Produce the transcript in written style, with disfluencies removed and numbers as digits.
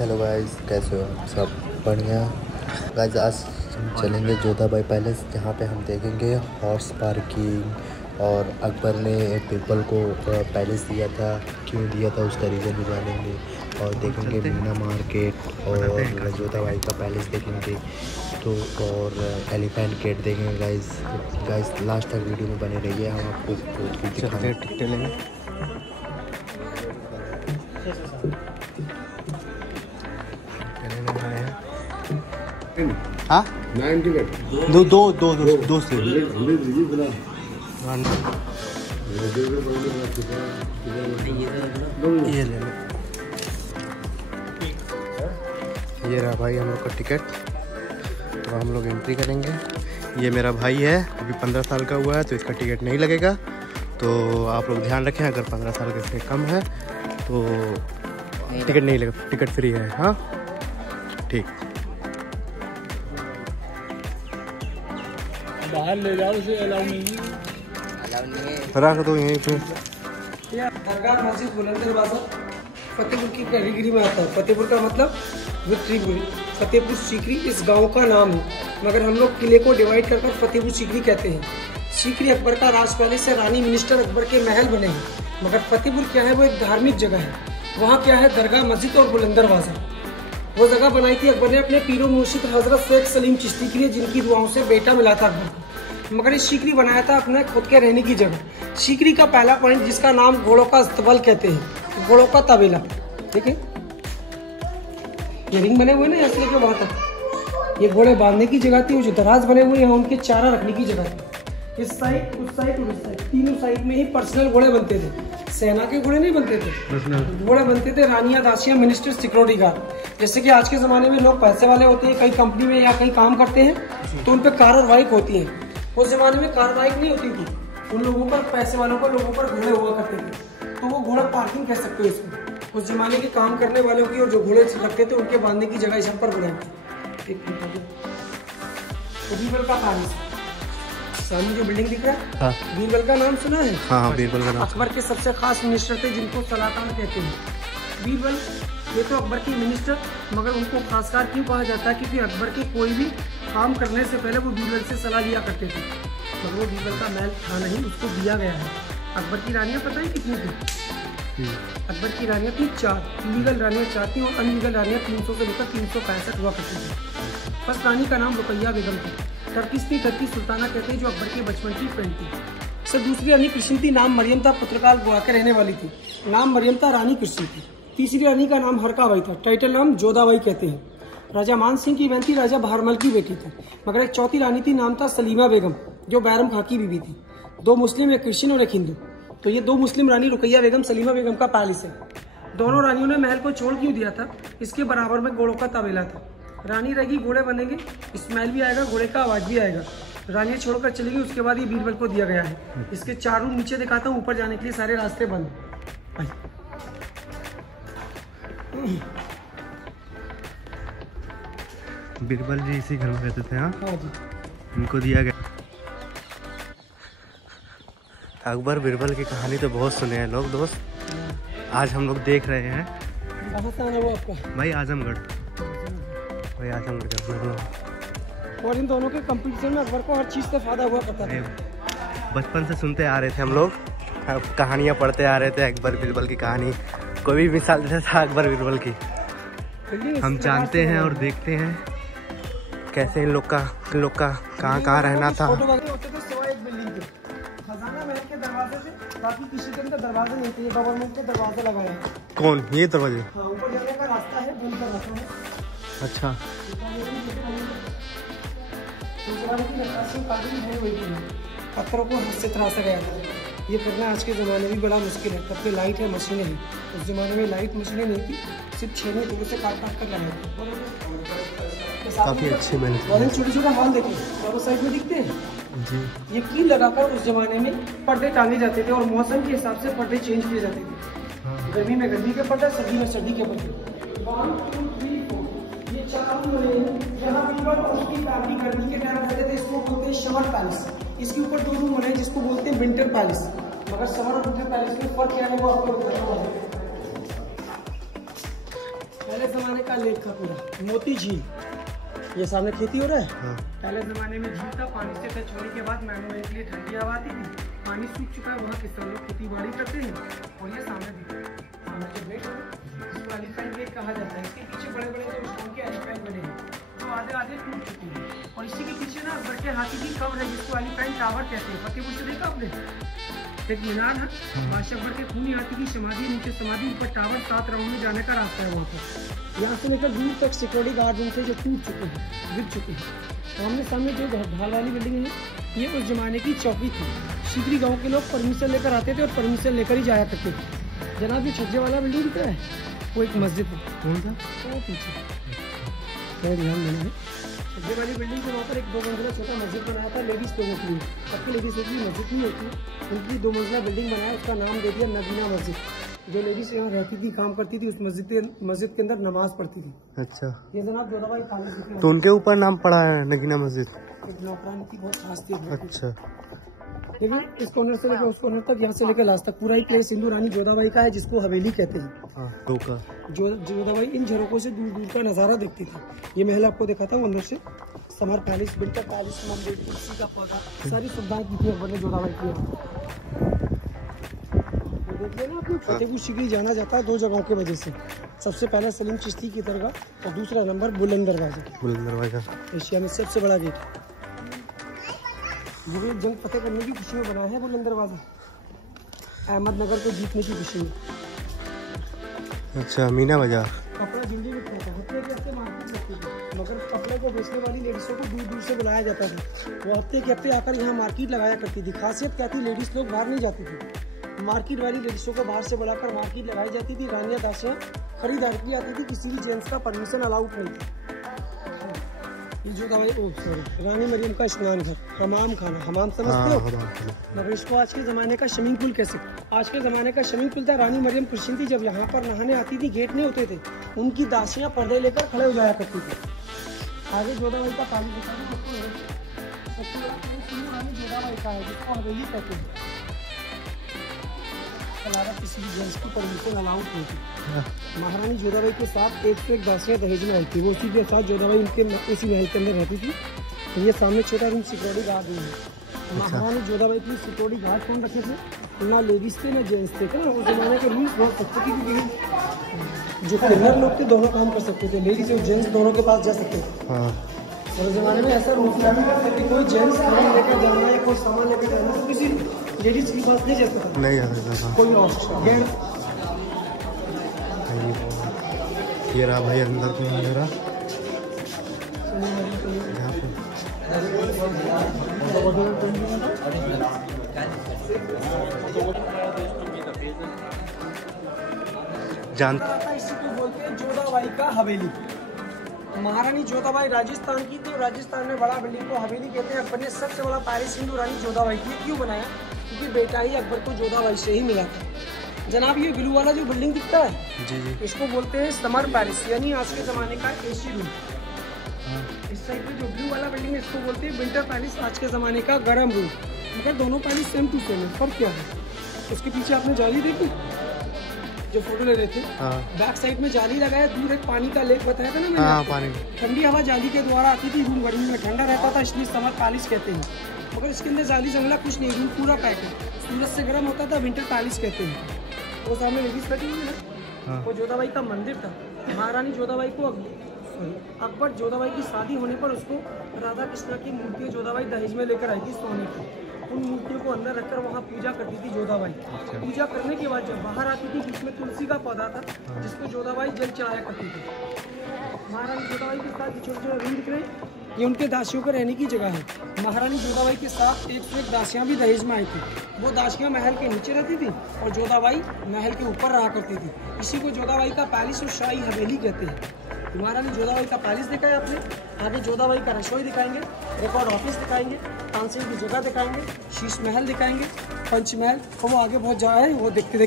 Hello guys, कैसे हो आप सब? बढ़िया गाइस। आज हम चलेंगे जोधाबाई पैलेस, जहाँ पे हम देखेंगे हॉर्स पार्किंग और अकबर ने बीरबल को पैलेस दिया था, क्यों दिया था उसका रीज़न भी जानेंगे। और देखेंगे मीना मार्केट और जोधाबाई का पैलेस देखेंगे तो, और एलिफेंट गेट देखेंगे गाइस। लास्ट तक वीडियो में बने रहिए, हम आपको बहुत कुछ दिखाएंगे। टिकटें लेंगे। हाँ, दो से ये ले लो। ये रहा भाई हम लोग का टिकट। तो हम लोग एंट्री करेंगे। ये मेरा भाई है, अभी 15 साल का हुआ है तो इसका टिकट नहीं लगेगा। तो आप लोग ध्यान रखें, अगर 15 साल के से कम है तो टिकट नहीं लगेगा, टिकट फ्री है। हाँ ठीक। बाहर ले जाओ, उसे अलाउ नहीं है। रख दो यहीं पे। दरगाह मस्जिद बुलंद दरवाजा फतेहपुर की कैटेगरी में आता है। फतेहपुर का मतलब विक्ट्रीपुरी, फतेहपुर सीकरी इस गांव का नाम है, मगर हम लोग किले को डिवाइड कर फतेहपुर सीकरी कहते हैं। सीकरी अकबर का राज पैलेस से रानी मिनिस्टर अकबर के महल बने हैं, मगर फतेहपुर क्या है, वो एक धार्मिक जगह है। वहाँ क्या है, दरगाह मस्जिद और बुलंद दरवाजा। वो जगह बनाई थी अकबर ने अपने पीरो मुर्शिद हजरत शेख सलीम चिश्ती के लिए, जिनकी दुआओं से बेटा मिला था अकबर को। मगर इस सीकरी बनाया था अपने खुद के रहने की जगह। सीकरी का पहला पॉइंट, जिसका नाम घोड़ों का अस्तबल कहते हैं, घोड़ों का तबेला। ठीक है, ये रिंग बने हुए ना, यहाँ से लेके वहां तक ये घोड़े बांधने की जगह थी। जो दराज बने हुए हैं उनके चारा रखने की जगह थी। इस साइड, उस साइड और इस साइड, तीनों साइड में ही पर्सनल घोड़े बनते थे। सेना के घोड़े नहीं बनते थे, घोड़े बनते थे रानियां, दासियां, मिनिस्टर, सिक्योरिटी गार्ड। जैसे कि आज के जमाने में लोग पैसे वाले होते हैं, कहीं कंपनी में या कहीं काम करते हैं तो उन पर कार और बाइक होती है। उस जमाने में कार बाइक नहीं होती थी, उन लोगों पर, पैसे वालों पर, लोगों पर घोड़े हुआ करते थे। तो वो घोड़ा पार्किंग कह सकते हो इसको। उस जमाने के काम करने वालों की, और जो घोड़े रखते थे उनके बांधने की जगह इस पर बनाई थी। बीरबल का पैलेस सामने जो बिल्डिंग दिख रहा है, हाँ। बीरबल का नाम सुना है? हाँ, बीरबल का नाम। अकबर के सबसे खास मिनिस्टर थे, जिनको सलाहकार कहते हैं। बीरबल ये तो अकबर के मिनिस्टर, मगर उनको खासकार क्यों कहा जाता है? क्योंकि अकबर के कोई भी काम करने से पहले वो बीरबल से सलाह लिया करते थे। मगर वो बीरबल का महल था नहीं, उसको दिया गया है। अकबर की रानियां पता है कितनी थी? अकबर की रानियां थी 4। लीगल रानियां 4 थी और अनलीगल रानियां 300 से लेकर 365 हुआ करती थी। फर्स्ट रानी का नाम रुकैया बेगम थी। टर्की सुल्ताना कहते हैं, जो अकबर के बचपन की फ्रेंड थी। सर दूसरी रानी कृष्ण थी, नाम मरियम था, पुत्रकाल गोवा के रहने वाली थी, नाम मरियम था, रानी कृष्ण थी। तीसरी रानी का नाम हरकाबाई था, टाइटल नाम जोधाबाई कहते हैं। राजा मान सिंह की बहन थी, राजा भारमल की बेटी थी। मगर एक चौथी रानी थी, नाम था सलीमा बेगम, जो बैरम खां की बीवी थी। 2 मुस्लिम, एक क्रिश्चियन और एक हिंदू। तो ये 2 मुस्लिम रानी रुकैया बेगम, सलीमा बेगम का पैलेस है। दोनों रानियों ने महल को छोड़ क्यों दिया था? इसके बराबर में घोड़ों का तबेला था। रानी रहेगी, घोड़े बनेंगे, स्मेल भी आएगा, घोड़े का आवाज भी आएगा। रानियां छोड़कर चलेगी, उसके बाद ये बीरबल को दिया गया है। इसके 4 रूम नीचे दिखाता हूँ, ऊपर जाने के लिए सारे रास्ते बंद। बीरबल जी इसी घर में रहते थे। हाँ जी, इनको दिया गया। अकबर बीरबल की कहानी तो बहुत सुने हैं लोग दोस्त, आज हम लोग देख रहे हैं। कहाँ से आना वो आपका? भाई आजमगढ़, भाई आजमगढ़ का। और इन दोनों के कंपटीशन में अकबर को हर चीज़ से फायदा हुआ करता था। बचपन से सुनते आ रहे थे हम लोग, कहानियाँ पढ़ते आ रहे थे अकबर बीरबल की कहानी। कोई भी मिसाल देता था अकबर बीरबल की, हम जानते हैं और देखते हैं कैसे इन लोग का कहाँ रहना था। खजाना महल के दरवाजे से, बाकी किसी के अंदर दरवाजे नहीं थे, ये गवर्नमेंट के दरवाजे लगाए हैं। कौन ये दरवाजे? हाँ, ऊपर जाने का रास्ता है, बंद कर रखा है। अच्छा, पत्थरों को हाथ से तराशा गया था। ये करना आज के ज़माने में बड़ा मुश्किल है, तब पे लाइट है, मशीनें हैं। उस ज़माने में लाइट मशीनें नहीं थी, सिर्फ छेने टूकों से काट कर लगाए थे। काफ़ी अच्छी मेहनत। छोटे-छोटे हॉल देखिए, दोनों साइड में दिखते हैं जी। ये कील लगाकर उस जमाने में पर्दे टांगे जाते थे और मौसम के हिसाब से पर्दे चेंज किए जाते थे। गर्मी में गर्मी के पर्दे, सर्दी में सर्दी के पर्दे। 1 2 3 4 ये 4 रूम बने। जहाँ बीरबल और उसकी फैमिली गर्मी के टाइम रहते थे, इसको बोलते हैं समर पैलेस। इसके ऊपर 2 रूम बने, जिसको बोलते हैं विंटर पैलेस। मगर समर और विंटर पैलेस में फर्क क्या है वो आपको बताना होगा। पहले जमाने का लेक था पूरा, मोती झील। ये सामने खेती हो रहा है। हाँ। पहले जमाने में झील था, पानी से टच होने के बाद मैनोवेल के लिए ठंडी हवा आती थी। पानी सूख चुका है, वहाँ किसान लोग खेती बाड़ी करते हैं। और ये सामने एलिफेंट गेट कहा जाता है। इसके पीछे बड़े बड़े जो स्टोन के एलिफेंट बने हैं जो आधे आधे टूट चुके हैं। और इसी के पीछे ना अकबर के हाथी की कब्र है जिसको एलिफेंट टावर कहते हैं। फतेहपुर से देखा आपने, एक मीनार है, बादशाह अकबर के खूनी हाथी की समाधि, नीचे समाधि, ऊपर टावर, 7 राउंड में जाने का रास्ता है वहाँ पर। यहाँ से लेकर दूर तक सिक्योरिटी गार्ड रूम थे जो टूट चुके हैं, गिर चुके हैं। सामने सामने जो ढाल वाली बिल्डिंग है ये उस जमाने की चौकी थी। शिकरी गांव के लोग परमिशन लेकर आते थे और परमिशन लेकर ही जाया करते थे। जनाब ये छज्जे वाला बिल्डिंग दिख रहा है, वो एक मस्जिद है। कौन सा? वो पीछे ध्यान देना है। छज्जे वाली बिल्डिंग के वहाँ पर एक 2 मंजिला छोटा मस्जिद बनाया था लेडीज लोगों के लिए। सबकी लेडीज लोगों की मस्जिद नहीं होती, उनकी 2 मंजिला बिल्डिंग बनाया, उसका नाम दे दिया नगीना मस्जिद। जो लेडीज यहाँ रहती थी, काम करती थी, उस मस्जिद के अंदर नमाज पढ़ती थी। अच्छा, ये जनाब जोधाबाई कॉलेज तो उनके ऊपर नाम पड़ा है नगीना मस्जिद। एक नौकरानी की बहुत खास थी। अच्छा, देखिए इस कॉर्नर से लेकर उस कॉर्नर तक, यहाँ से लेकर लास्ट तक पूरा ही प्लेस सिंधु रानी जोधाबाई का है, जिसको हवेली कहते हैं। जोधाबाई इन झरोकों से दूर दूर का नजारा देखती थी। ये महल आपको देखा था अंदर से, समर पैलेस, विंटर पैलेस, मंदिर, तुलसी का पौधा, सारी सुविधाएं की थी अकबर ने जोधाबाई की। देखिए ना आपको फतेहपुर सीकरी जाना जाता है 2 जगहों की वजह से। सबसे पहला सलीम चिश्ती की दरगाह और दूसरा नंबर बुलंद दरवाजा। एशिया में सबसे बड़ा गेट। ये जंग फतेह करने की खुशी में बना है बुलंद दरवाजा, अहमदनगर को जीतने की खुशी में। अच्छा, मीना बाजार। कपड़ा जिंदगी में होता है, हफ्ते मार्केट लगती थी, मगर कपड़े को बेचने वाली लेडीजों को दूर दूर से बुलाया जाता था। वो हफ्ते के हफ्ते आकर यहाँ मार्केट लगाया करती थी। खासियत क्या थी, लेडीज लोग बाहर नहीं जाती थी। मार्केट वाली लेडीजों को बाहर से बुलाकर मार्केट लगाई जाती थी। रानियाँ दासियाँ खरीदारी की जाती थी, किसी भी जेंट्स का परमिशन अलाउड नहीं था। ये जो रानी मरियम का स्नान घर, हमाम खाना, हमाम समझते हो? मगर इसको आज के ज़माने का स्विमिंग पूल कैसे? आज के ज़माने का स्विमिंग पूल था। रानी मरियम क्रिश्चियन थी, जब यहाँ पर नहाने आती थी गेट नहीं होते थे, उनकी दासियाँ पर्दे लेकर खड़े हो जाया करती थी। आगे जोधाबाई का पानी दिखा रानी जोधाबाई का है, जिसको हवेली कहते हैं। अलावा किसी भी जेंट्स की परमिशन अलाउड नहीं थी। महारानी जोधाबाई के साथ एक से एक दासियाँ दहेज में आई थी। वो उसी के साथ जोधाबाई उनके उसी महल के अंदर रहती थी। ये सामने छोटा रूम सिक्योरिटी गार्ड रूम है। महारानी जोधाबाई के लिए सिक्योरिटी गार्ड कौन रखे थे? ना लेडीज थे ना जेंट्स थे। क्या उस जमाने के रूल्स बहुत सख्त थे, क्योंकि जो किन्नर लोग थे दोनों काम कर सकते थे, लेडीज और जेंट्स दोनों के पास जा सकते थे। और उस जमाने में ऐसा रूल्स नहीं करते कि कोई जेंट्स खाना लेकर जाना है, कोई सामान लेकर जाना है, किसी लेडीज की बात नहीं जा सकता, नहीं जा सकता कोई और। ये रहा भाई अंदर को मेरा जानता इसी को बोलते हैं जोधाबाई का हवेली। महारानी जोधाबाई राजस्थान की थी, राजस्थान में बड़ा बिल्डिंग को हवेली कहते हैं। अकबर ने सबसे बड़ा पैलेस सिंधु रानी जोधाबाई की क्यों बनाया? क्योंकि बेटा ही अकबर को जोधाबाई से ही मिला था। जनाब ये ब्लू वाला जो बिल्डिंग दिखता है जी, इसको बोलते हैं समर पैलेस, यानी आज के ज़माने का एसी रूम। इस साइड पे जो ब्लू वाला बिल्डिंग है इसको बोलते हैं विंटर पैलेस, आज के ज़माने का गर्म रूम। मगर दोनों पैलेस सेम टू सेम है, फर्क क्या है? उसके पीछे आपने जाली देखी जो फोटो ले रहे थे, बैक साइड में जाली लगाया, दूर एक पानी का लेक बताया था ना मैंने। पानी ठंडी हवा जाली के द्वारा आती थी, रूम गर्मी में ठंडा रहता था, इसलिए समर पैलेस कहते हैं। मगर इसके अंदर जाली जंगला कुछ नहीं, रूम पूरा पैक है। सूरज से गर्म होता था, विंटर पैलेस कहते हैं। वो सामने लेडीज बैठी हुई है, वो जोधाबाई का मंदिर था। महारानी जोधाबाई को अकबर जोधाबाई की शादी होने पर उसको राधा कृष्णा की मूर्ति जोधाबाई दहेज में लेकर आई थी सोने की। उन मूर्तियों को अंदर रखकर वहाँ पूजा करती थी जोधाबाई। पूजा करने के बाद जब बाहर आती थी, बीच में तुलसी का पौधा था जिसको जोधाबाई जल चढ़ाया करती थी। महारानी जोधाबाई के साथ छोटे छोटे रूम दिख रहे हैं, ये उनके दासियों को रहने की जगह है। महारानी जोधाबाई के साथ एक से एक दासियाँ भी दहेज में आई थी। वो दासियाँ महल के नीचे रहती थी और जोधाबाई महल के ऊपर रहा करती थी। इसी को जोधाबाई का पैलेस और शाही हवेली कहते हैं। महारानी जोधाबाई का पैलेस देखा है आपने, आगे जोधाबाई का रसोई दिखाएंगे, रिकॉर्ड ऑफिस दिखाएंगे, तानसेन की जगह दिखाएंगे, शीश महल दिखाएंगे, पंचमहल, और वो आगे बहुत जगह है, वो देखते देखते